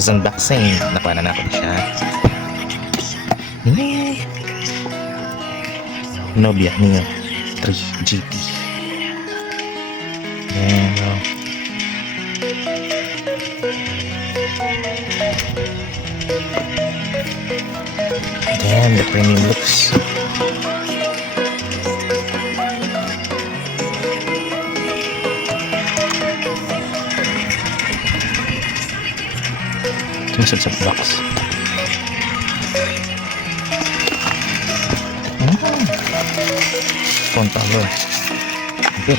Cars unboxing. Nakuha na ako siya. Nubia Neo 3 GT. Ayan, bro. Damn, the premium looks. Tumusod sa box. Phone cover. Okay,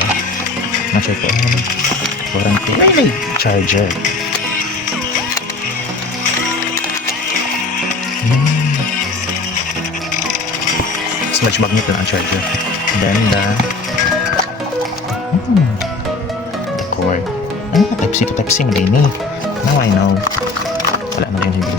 not sure kung ano. Warranty. Ay, charger. Smudge magnet lang ang charger. Then the cord. Type-C to Type-C mo din eh. Now I know. Wala na rin hindi.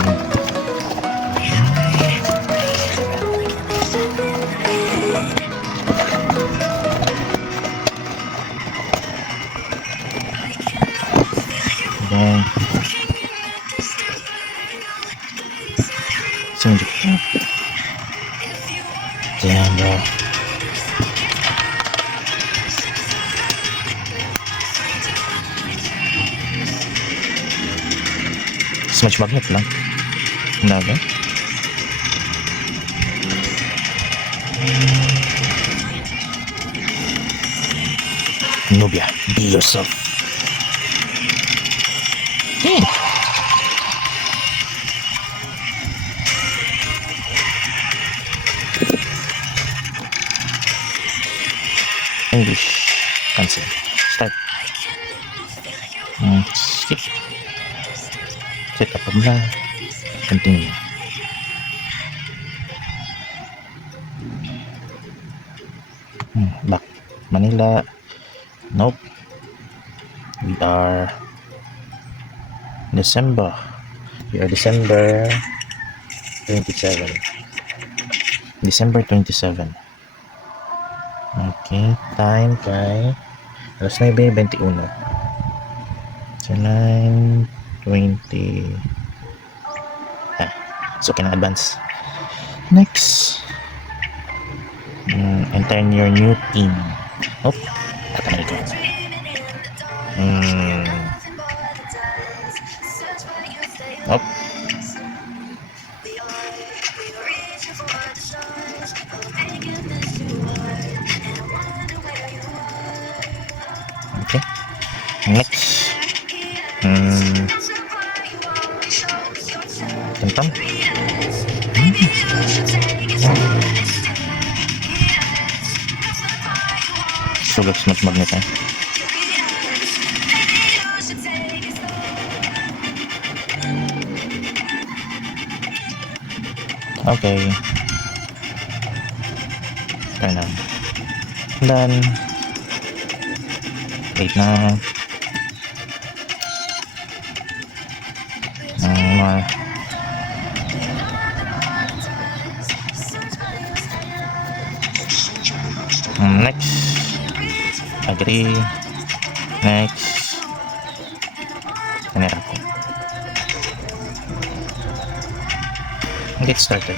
Then sinunod ko. Damn, bro. Smudge magnet lang. Ano ba? Nubia, be yourself. English. Cancel. Start. Skip. Set up na. Continue. Back. Manila. Nope. We are December. We are December 27. December 27. Okay, time kay alas 9:21. So 9:20. So can I advance? Next. Enter your new team. Oh, tatanay ko. Oh. Okay. Next. Tentang. Sugat smart magnet eh. Okay. Turn on. Done. Wait na. Next. Agree. Next. Kanera ko. Get started.